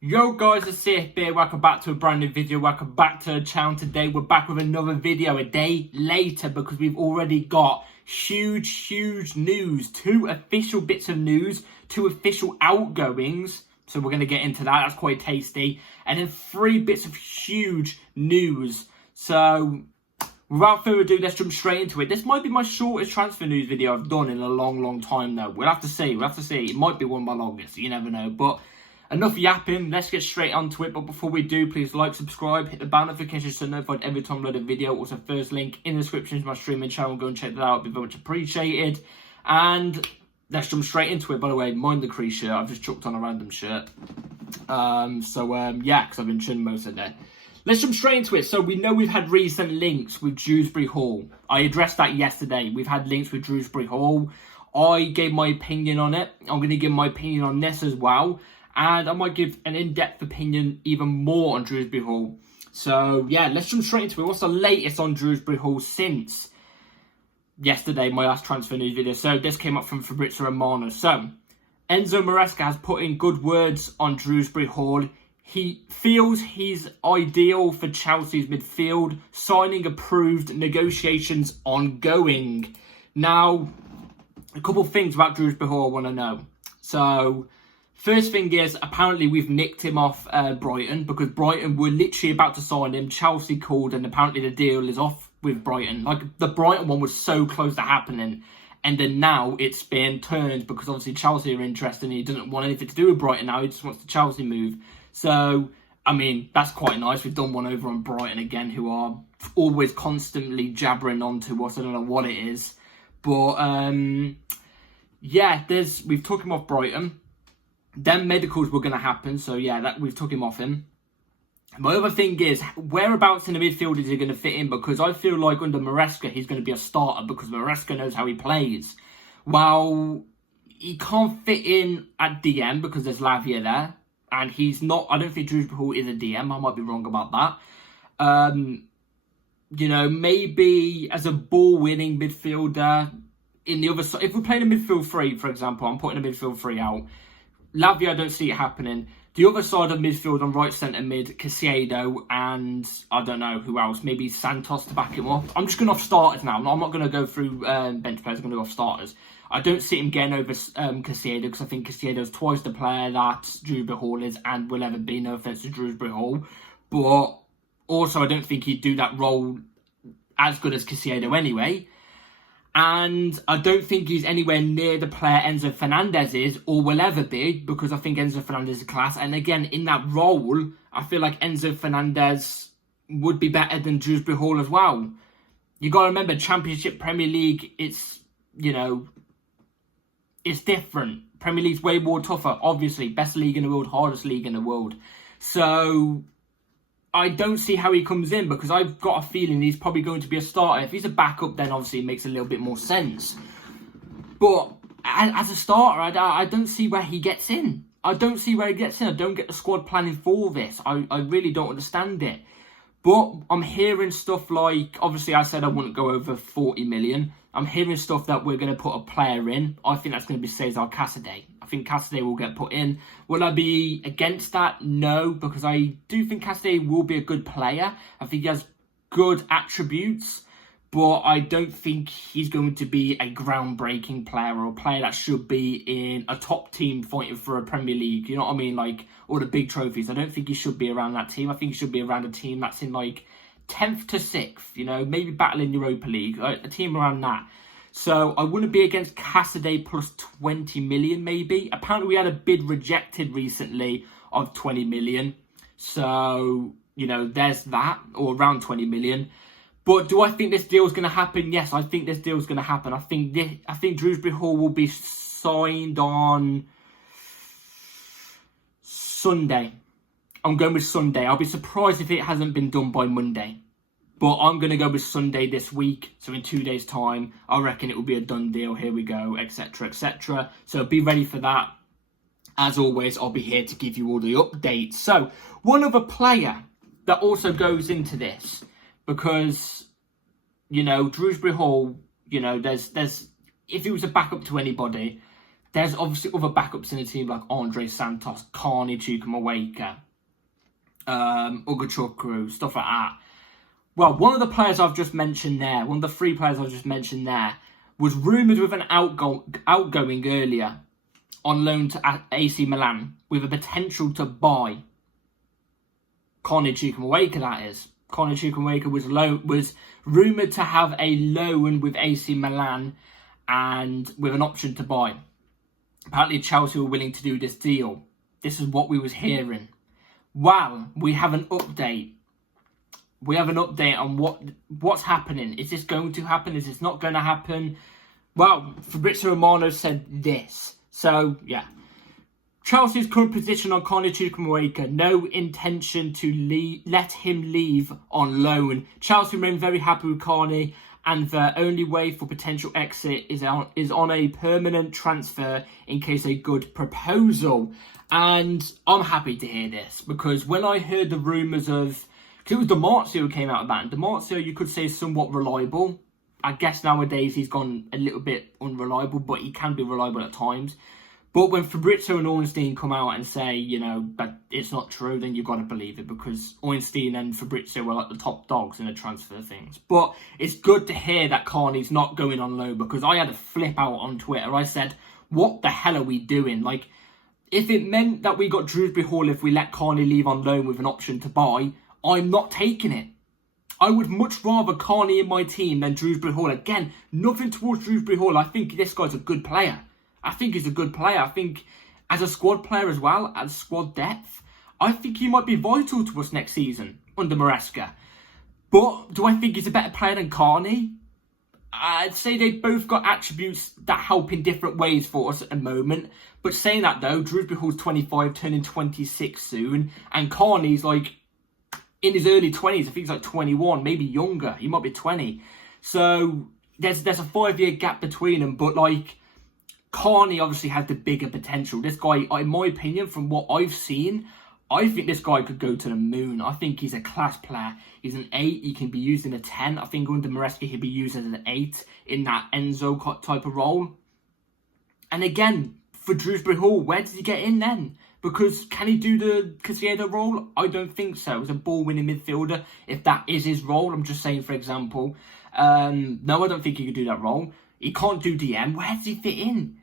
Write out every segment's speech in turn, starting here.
Yo guys, it's Sif here. Welcome back to a brand new video. Welcome back to the channel. Today we're back with another video a day later because we've already got huge news. 2 official bits of news, 2 official outgoings. So we're going to get into that. That's quite tasty. And then 3 bits of huge news. So without further ado, let's jump straight into it. This might be my shortest transfer news video I've done in a long time though. We'll have to see. It might be one of my longest. You never know. But enough yapping, let's get straight onto it. But before we do, please like, subscribe, hit the bell notification so notified every time I load a video. Also, first link in the description to my streaming channel. Go and check that out, it'd be very much appreciated. And let's jump straight into it. By the way, mind the Crease shirt, I've just chucked on a random shirt. Yeah, because I've been chilling most of the day. Let's jump straight into it. So we know we've had recent links with Drewsbury Hall. I addressed that yesterday. We've had links with Drewsbury Hall. I gave my opinion on it. I'm going to give my opinion on this as well. And I might give an in-depth opinion even more on Drewsbury Hall. So, yeah, let's jump straight into it. What's the latest on Drewsbury Hall since yesterday, my last transfer news video? So, this came up from Fabrizio Romano. So, Enzo Maresca has put in good words on Drewsbury Hall. He feels he's ideal for Chelsea's midfield. Signing approved, negotiations ongoing. Now, a couple of things about Drewsbury Hall I want to know. So, first thing is, apparently we've nicked him off Brighton because Brighton were literally about to sign him. Chelsea called and apparently the deal is off with Brighton. Like, the Brighton one was so close to happening. And then now it's been turned because obviously Chelsea are interested and he doesn't want anything to do with Brighton now. He just wants the Chelsea move. So, I mean, that's quite nice. We've done one over on Brighton again, who are always constantly jabbering onto us. I don't know what it is. But, yeah, we've took him off Brighton. Then medicals were going to happen, so yeah, that we've took him off him. My other thing is, whereabouts in the midfield is he going to fit in? Because I feel like under Maresca, he's going to be a starter because Maresca knows how he plays. While he can't fit in at DM because there's Lavia there, and he's not, I don't think Drewsbury Hall is a DM, I might be wrong about that. You know, maybe as a ball-winning midfielder, in the other side, if we're playing a midfield 3, for example, I'm putting a midfield 3 out, Lavia, I don't see it happening. The other side of midfield on right centre mid, Caicedo and I don't know who else. Maybe Santos to back him up. I'm just going off starters now. I'm not going to go through bench players. I'm going to go off starters. I don't see him getting over Caicedo because I think Caicedo's twice the player that Drewsbury Hall is and will ever be. No offence to Drewsbury Hall. But also I don't think he'd do that role as good as Caicedo anyway. And I don't think he's anywhere near the player Enzo Fernandez is or will ever be because I think Enzo Fernandez is a class. And again, in that role, I feel like Enzo Fernandez would be better than Drewsbury Hall as well. You got to remember, Championship, Premier League, it's, you know, it's different. Premier League's way more tougher, obviously. Best league in the world, hardest league in the world. So I don't see how he comes in because I've got a feeling he's probably going to be a starter. If he's a backup, then obviously it makes a little bit more sense. But as a starter, I don't see where he gets in. I don't get the squad planning for this. I really don't understand it. But I'm hearing stuff like, obviously I said I wouldn't go over 40 million. I'm hearing stuff that we're going to put a player in. I think that's going to be Cesar Casadei. I think Casadei will get put in. Will I be against that? No, because I do think Casadei will be a good player. I think he has good attributes, but I don't think he's going to be a groundbreaking player or a player that should be in a top team fighting for a Premier League. You know what I mean? Like, all the big trophies. I don't think he should be around that team. I think he should be around a team that's in like 10th to 6th, you know, maybe battling Europa League, a team around that. So I wouldn't be against Casadei plus 20 million maybe. Apparently we had a bid rejected recently of 20 million. So, you know, there's that, or around 20 million. But do I think this deal's going to happen? Yes, I think this deal's going to happen. I think Drewsbury Hall will be signed on Sunday. I'm going with Sunday. I'll be surprised if it hasn't been done by Monday. But I'm going to go with Sunday this week. So in 2 days' time, I reckon it will be a done deal. Here we go, etc., etc. So be ready for that. As always, I'll be here to give you all the updates. So one other player that also goes into this, because, you know, Drewsbury Hall, you know, there's if he was a backup to anybody, There's obviously other backups in the team like Andre Santos, Carney, Chukwuemeka, Ugochukwu, stuff like that. Well, one of the players I've just mentioned there, one of the 3 players I've just mentioned there, was rumoured with an outgoing earlier on loan to AC Milan with a potential to buy. Carney Chukwuemeka, that is. Carney Chukwuemeka was rumoured to have a loan with AC Milan and with an option to buy. Apparently Chelsea were willing to do this deal. This is what we was hearing. Well, we have an update. We have an update on what's happening. Is this going to happen? Is this not going to happen? Well, Fabrizio Romano said this. So, yeah. Chelsea's current position on Carney Chukwuemeka, no intention to let him leave on loan. Chelsea remain very happy with Carney, and the only way for potential exit is on a permanent transfer in case a good proposal. And I'm happy to hear this, because when I heard the rumours of... Because it was Di Marzio who came out of that, and Di Marzio, you could say, is somewhat reliable. I guess nowadays he's gone a little bit unreliable, but he can be reliable at times. But when Fabrizio and Ornstein come out and say, you know, that it's not true, then you've got to believe it, because Ornstein and Fabrizio were like the top dogs in the transfer things. But it's good to hear that Carney's not going on loan, because I had a flip out on Twitter. I said, what the hell are we doing? Like, if it meant that we got Drewsbury Hall if we let Carney leave on loan with an option to buy, I'm not taking it. I would much rather Carney in my team than Drewsbury Hall. Again, nothing towards Drewsbury Hall. I think this guy's a good player. I think he's a good player. I think as a squad player as well, as squad depth, I think he might be vital to us next season under Maresca. But do I think he's a better player than Carney? I'd say they've both got attributes that help in different ways for us at the moment. But saying that though, Drewsbury Hall's 25, turning 26 soon. And Carney's like in his early 20s. I think he's like 21, maybe younger. He might be 20. So there's a 5-year gap between them. But like, Carney obviously has the bigger potential. This guy, in my opinion, from what I've seen, I think this guy could go to the moon. I think he's a class player. He's an 8. He can be used in a 10. I think under Maresca, he'd be used as an 8 in that Enzo type of role. And again, for Drewsbury Hall, where does he get in then? Because can he do the Caicedo role? I don't think so. As a ball-winning midfielder, if that is his role. I'm just saying, for example. No, I don't think he could do that role. He can't do DM. Where does he fit in?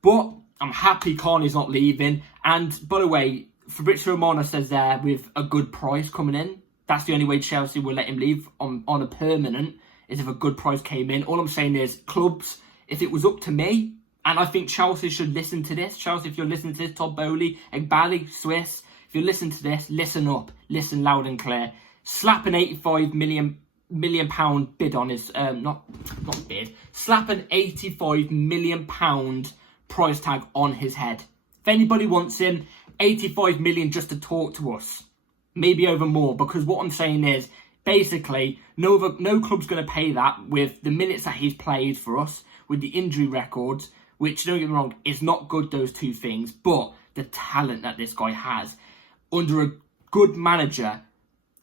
But I'm happy Carney's not leaving. And, by the way, Fabrizio Romano says there with a good price coming in. That's the only way Chelsea will let him leave on a permanent, is if a good price came in. All I'm saying is, clubs, if it was up to me, and I think Chelsea should listen to this. Chelsea, if you're listening to this, Todd Bowley, Egbali, Swiss, if you're listening to this, listen up. Listen loud and clear. Slap an 85 million pound bid on his, not bid, slap an 85 million pound price tag on his head. If anybody wants him, 85 million just to talk to us. Maybe over more, because what I'm saying is, basically, no club's going to pay that with the minutes that he's played for us, with the injury records, which, don't get me wrong, is not good, those two things, but the talent that this guy has. Under a good manager,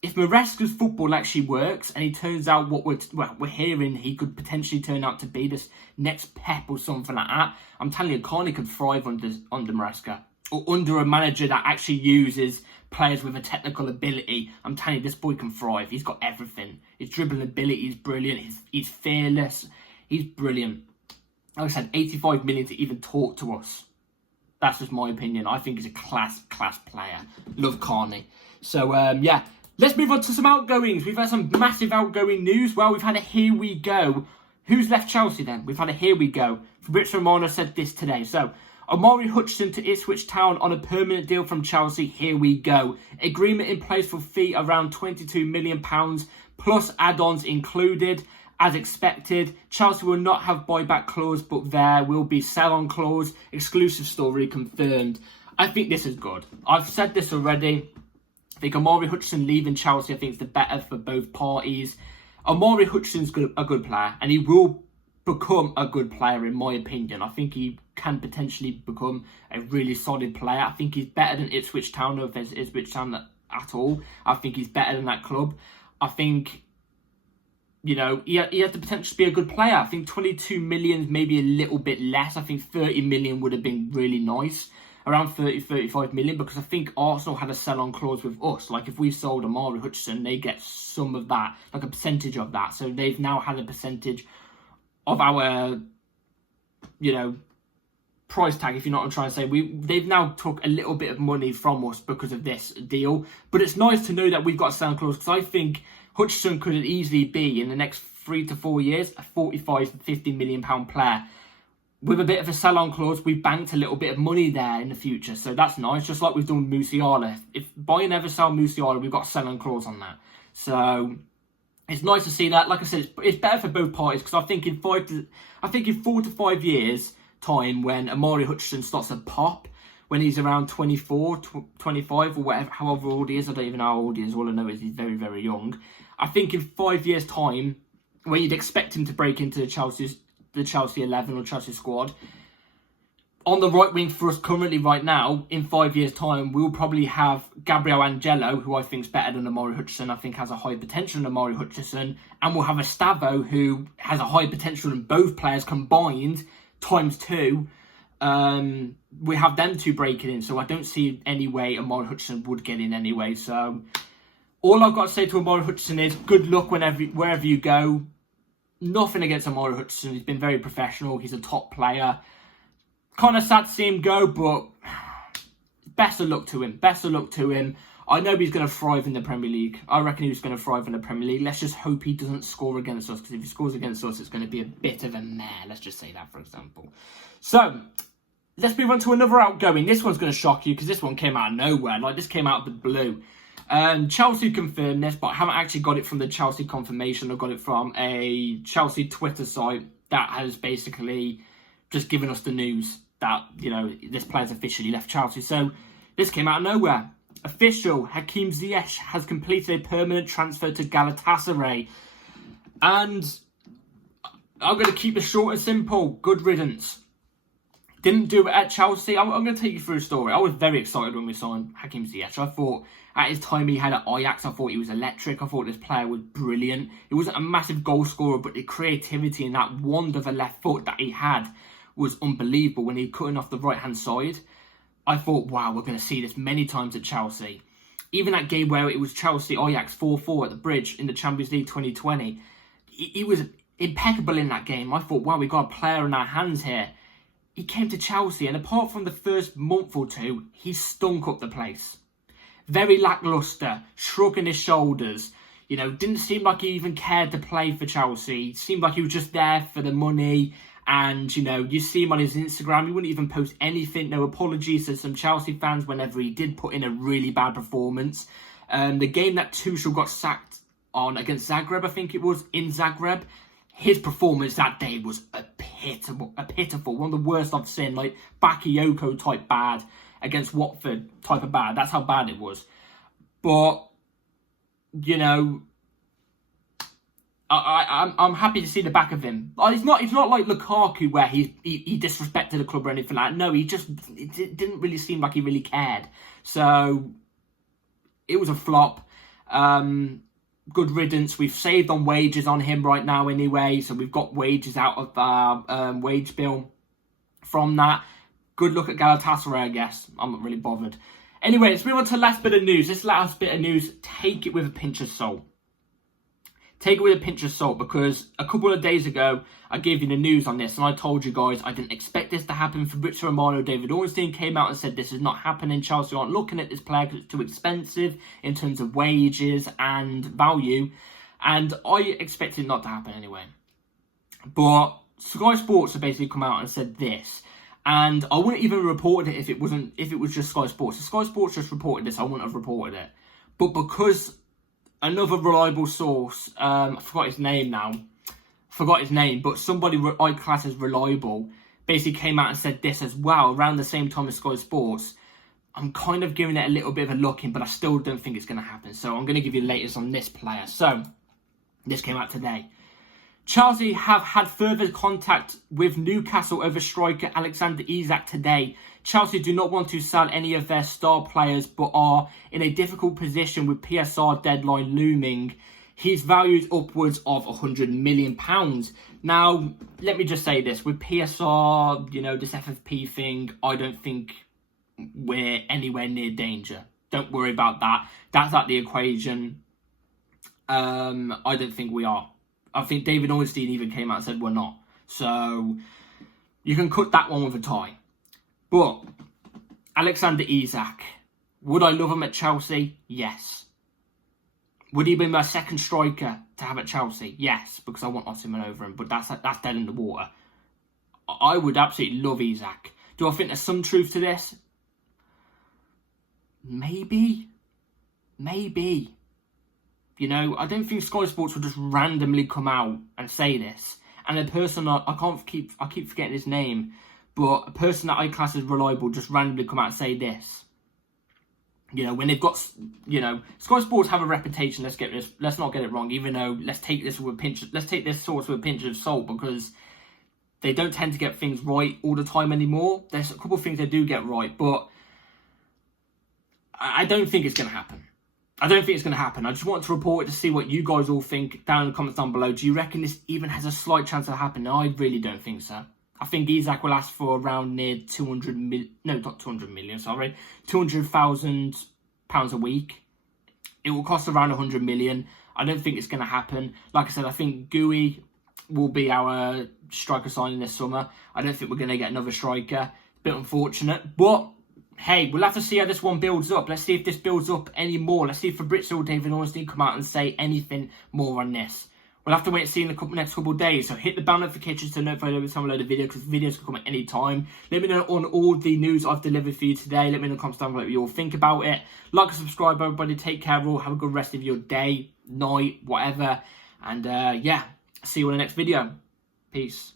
if Maresca's football actually works, and he turns out what we're hearing, he could potentially turn out to be this next Pep or something like that, I'm telling you, Carney could thrive under Maresca. Or under a manager that actually uses players with a technical ability. I'm telling you, this boy can thrive. He's got everything. His dribbling ability is brilliant. He's fearless. He's brilliant. Like I said, 85 million to even talk to us. That's just my opinion. I think he's a class player. Love Carney. So, yeah. Let's move on to some outgoings. We've had some massive outgoing news. Well, we've had a here we go. Who's left Chelsea then? We've had a here we go. Fabrizio Romano said this today. So, Omari Hutchinson to Ipswich Town on a permanent deal from Chelsea. Here we go. Agreement in place for fee around £22 million plus add-ons included. As expected, Chelsea will not have buyback clause, but there will be sell-on clause. Exclusive story confirmed. I think this is good. I've said this already. I think Omari Hutchinson leaving Chelsea, I think, is the better for both parties. Omari Hutchinson's a good player, and he will become a good player, in my opinion. I think he can potentially become a really solid player. I think he's better than Ipswich Town, though, if there's Ipswich Town at all. I think he's better than that club. I think You know, he has the potential to be a good player. I think 22 million, maybe a little bit less. I think 30 million would have been really nice. Around 30, 35 million, because I think Arsenal had a sell-on clause with us. Like, if we sold Amari Hutchinson, they get some of that, like a percentage of that. So they've now had a percentage of our, you know, price tag, if you know what I'm trying to say. They've now took a little bit of money from us because of this deal. But it's nice to know that we've got a sell-on clause, because I think Hutchinson could easily be, in the next 3 to 4 years, a 45 to 50 million pound player. With a bit of a sell-on clause, we banked a little bit of money there in the future. So that's nice, just like we've done with Musiala. If buy and ever sell Musiala, we've got a sell-on clause on that. So it's nice to see that. Like I said, it's better for both parties, because I think in 4 to 5 years' time, when Amari Hutchinson starts to pop, when he's around 24, 25, or whatever, however old he is, I don't even know how old he is. All I know is he's very, very young. I think in 5 years' time, where you'd expect him to break into the Chelsea 11 or Chelsea squad, on the right wing for us currently right now, in 5 years' time, we'll probably have Gabriel Angelo, who I think is better than Amari Hutchinson. I think has a high potential than Amari Hutchinson. And we'll have Estavo, who has a high potential than both players combined, times 2. We have them two breaking in, so I don't see any way Amari Hutchinson would get in anyway. So all I've got to say to Amari Hutchinson is good luck wherever you go. Nothing against Amari Hutchinson. He's been very professional. He's a top player. Kind of sad to see him go, but best of luck to him. Best of luck to him. I know he's going to thrive in the Premier League. I reckon he's going to thrive in the Premier League. Let's just hope he doesn't score against us, because if he scores against us, it's going to be a bit of a meh. Let's just say that, for example. So let's move on to another outgoing. This one's going to shock you, because this one came out of nowhere. Like, this came out of the blue. Chelsea confirmed this, but I haven't actually got it from the Chelsea confirmation. I got it from a Chelsea Twitter site that has basically just given us the news that, you know, this player's officially left Chelsea. So this came out of nowhere. Official, Hakim Ziyech has completed a permanent transfer to Galatasaray. And I'm going to keep it short and simple. Good riddance. Didn't do it at Chelsea. I'm going to take you through a story. I was very excited when we signed Hakim Ziyech. I thought at his time he had at Ajax, I thought he was electric. I thought this player was brilliant. He wasn't a massive goal scorer, but the creativity and that wand of a left foot that he had was unbelievable when he cutting off the right-hand side. I thought, wow, we're going to see this many times at Chelsea. Even that game where it was Chelsea-Ajax 4-4 at the Bridge in the Champions League 2020, he was impeccable in that game. I thought, wow, we got a player in our hands here. He came to Chelsea, and apart from the first month or two, he stunk up the place. Very lacklustre, shrugging his shoulders. You know, didn't seem like he even cared to play for Chelsea. It seemed like he was just there for the money. And, you know, you see him on his Instagram, he wouldn't even post anything. No apologies to some Chelsea fans whenever he did put in a really bad performance. The game that Tuchel got sacked on against Zagreb, I think it was, in Zagreb, his performance that day was a pitiful, one of the worst I've seen, like Bakayoko type bad against Watford type of bad. That's how bad it was. But, you know, I'm happy to see the back of him. He's not like Lukaku where he disrespected the club or anything like that. No, it didn't really seem like he really cared. So it was a flop. Good riddance. We've saved on wages on him right now anyway, so we've got wages out of our wage bill from that. Good luck at Galatasaray, I guess. I'm not really bothered. Anyway, let's move on to the last bit of news. This last bit of news, take it with a pinch of salt. Take it with a pinch of salt, because a couple of days ago, I gave you the news on this, and I told you guys I didn't expect this to happen. Fabrizio Romano, David Ornstein came out and said this is not happening. Chelsea aren't looking at this player because it's too expensive in terms of wages and value. And I expected it not to happen anyway. But Sky Sports have basically come out and said this. And I wouldn't even have reported it if it was just Sky Sports. If Sky Sports just reported this, I wouldn't have reported it. But because another reliable source, I forgot his name now. But somebody I class as reliable basically came out and said this as well around the same time as Sky Sports. I'm kind of giving it a little bit of a look in, but I still don't think it's going to happen. So I'm going to give you the latest on this player. So this came out today. Chelsea have had further contact with Newcastle over striker Alexander Isak today. Chelsea do not want to sell any of their star players, but are in a difficult position with PSR deadline looming. He's valued upwards of £100 million. Now, let me just say this. With PSR, you know, this FFP thing, I don't think we're anywhere near danger. Don't worry about that. That's out the equation. I don't think we are. I think David Ornstein even came out and said we're not. So, you can cut that one with a tie. But, Alexander Isak, would I love him at Chelsea? Yes. Would he be my second striker to have at Chelsea? Yes, because I want Osimhen over him, but that's dead in the water. I would absolutely love Isak. Do I think there's some truth to this? Maybe. You know, I don't think Sky Sports will just randomly come out and say this. And a person, I keep forgetting his name, but a person that I class as reliable just randomly come out and say this. You know, when they've got, you know, Sky Sports have a reputation. Let's not get it wrong. Even though let's take this source with a pinch of salt, because they don't tend to get things right all the time anymore. There's a couple of things they do get right, but I don't think it's going to happen. I just want to report it to see what you guys all think down in the comments down below. Do you reckon this even has a slight chance of happening? I really don't think so. I think Isak will last for around near £200,000 a week. It will cost around 100 million. I don't think it's going to happen. Like I said, I think Gui will be our striker signing this summer. I don't think we're going to get another striker. A bit unfortunate, but hey, we'll have to see how this one builds up. Let's see if this builds up any more. Let's see if Fabrizio or David Ornstein come out and say anything more on this. We'll have to wait and see in the next couple of days. So hit the bell notifications to notify you every time I load a video, because videos can come at any time. Let me know on all the news I've delivered for you today. Let me know in the comments down below what you all think about it. Like and subscribe, everybody. Take care all. Have a good rest of your day, night, whatever. And yeah, see you in the next video. Peace.